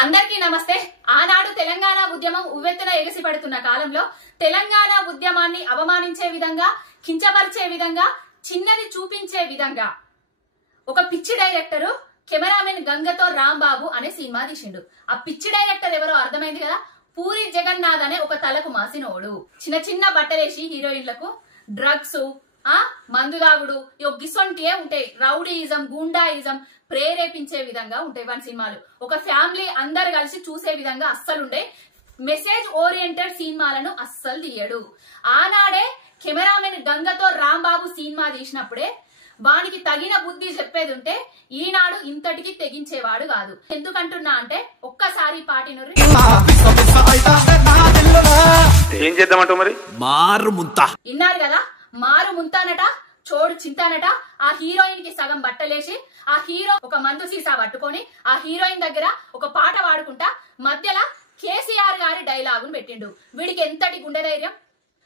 అందరికీ నమస్తే. ఆనాడు తెలంగాణ ఉద్యమం ఉవ్వెత్తున ఎగసిపడుతున్న కాలంలో తెలంగాణ ఉద్యమాన్ని అవమానించే విధంగా, కించపరిచే విధంగా, చిన్నది చూపించే విధంగా ఒక పిచ్చి డైరెక్టర్ కెమెరామెన్ గంగతో రాంబాబు అనే సినిమా తీసిండు. ఆ పిచ్చి డైరెక్టర్ ఎవరో అర్థమైంది కదా. పూరి జగన్నాథ్ అనే ఒక తలకు మాసినోడు. చిన్న చిన్న బట్టలేసి హీరోయిన్లకు డ్రగ్స్, మందుదాగుడు, గిసొంటియే ఉంటాయి. రౌడీయిజం, గుండాయిజం ప్రేరేపించే విధంగా ఉంటాయి వాని సినిమాలు. ఒక ఫ్యామిలీ అందరు కలిసి చూసే విధంగా అస్సలుండే. మెసేజ్ ఓరియంటెడ్ సినిమాలను అస్సలు తీయడు. ఆనాడే కెమెరామెన్ గంగతో రాంబాబు సినిమా తీసినప్పుడే వానికి తగిన బుద్ధి చెప్పేది ఉంటే ఈనాడు ఇంతటికి తెగించేవాడు కాదు. ఎందుకంటున్నా అంటే ఒక్కసారి పాటినూరి ఏం చేద్దామంటావు మరి? మారు ముంతా విన్నారు కదా. మారు ముంతానట, చోడు చింతానట. ఆ హీరోయిన్ కి సగం బట్టలేసి ఆ హీరో ఒక మందు సీసా పట్టుకొని ఆ హీరోయిన్ దగ్గర ఒక పాట పాడుకుంటా మధ్యలో కేసీఆర్ గారి డైలాగును పెట్టిండు. వీడికి ఎంతటి గుండె ధైర్యం!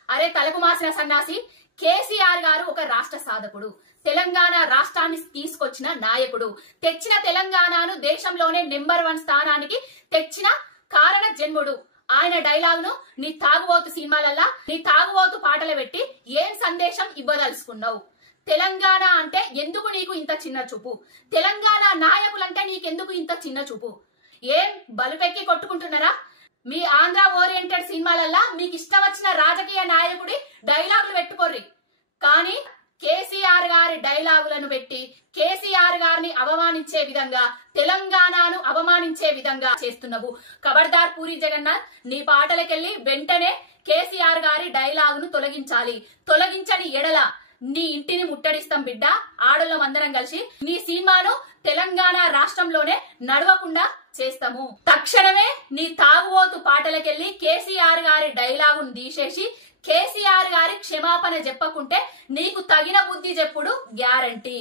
అరే తలకు మాసిన సన్నాసి! కేసీఆర్ గారు ఒక రాష్ట్ర సాధకుడు, తెలంగాణ రాష్ట్రాన్ని తీసుకొచ్చిన నాయకుడు, తెచ్చిన తెలంగాణను దేశంలోనే నెంబర్ 1 స్థానానికి తెచ్చిన కారణ జన్ముడు. ఆయన డైలాగును నీ తాగుబోతు సినిమాలల్లా, నీ తాగుబోతు పాటలు పెట్టి ఏం సందేశం ఇవ్వదలుచుకున్నావు? తెలంగాణ అంటే ఎందుకు నీకు ఇంత చిన్న చూపు? తెలంగాణ నాయకులంటే నీకెందుకు ఇంత చిన్న చూపు? ఏం బలుపెక్కి కొట్టుకుంటున్నారా? మీ ఆంధ్ర ఓరియంటెడ్ సినిమాలల్లా మీకు ఇష్టం వచ్చిన రాజకీయ నాయకుడి డైలాగులు పెట్టుకోర్రి, కానీ కేసీఆర్ గారి డైలాగులను పెట్టి కేసీఆర్ గారిని అవమానించే విధంగా, తెలంగాణను అవమానించే విధంగా చేస్తున్నావు. ఖబర్దార్ పూరి జగన్నాథ్, నీ పాటలకెళ్లి వెంటనే కేసీఆర్ గారి డైలాగును తొలగించాలి. తొలగించని ఎడల నీ ఇంటిని ముట్టడిస్తాం బిడ్డ. ఆడోళ్ళం అందరం కలిసి నీ సినిమాను తెలంగాణ రాష్ట్రంలోనే నడవకుండా చేస్తాము. తక్షణమే నీ తాగుబోతు పాటలకెళ్లి కేసీఆర్ గారి డైలాగును తీసేసి కేసీఆర్ గారి క్షమాపణ చెప్పకుంటే నీకు తగిన బుద్ధి చెప్పుడు గ్యారంటీ.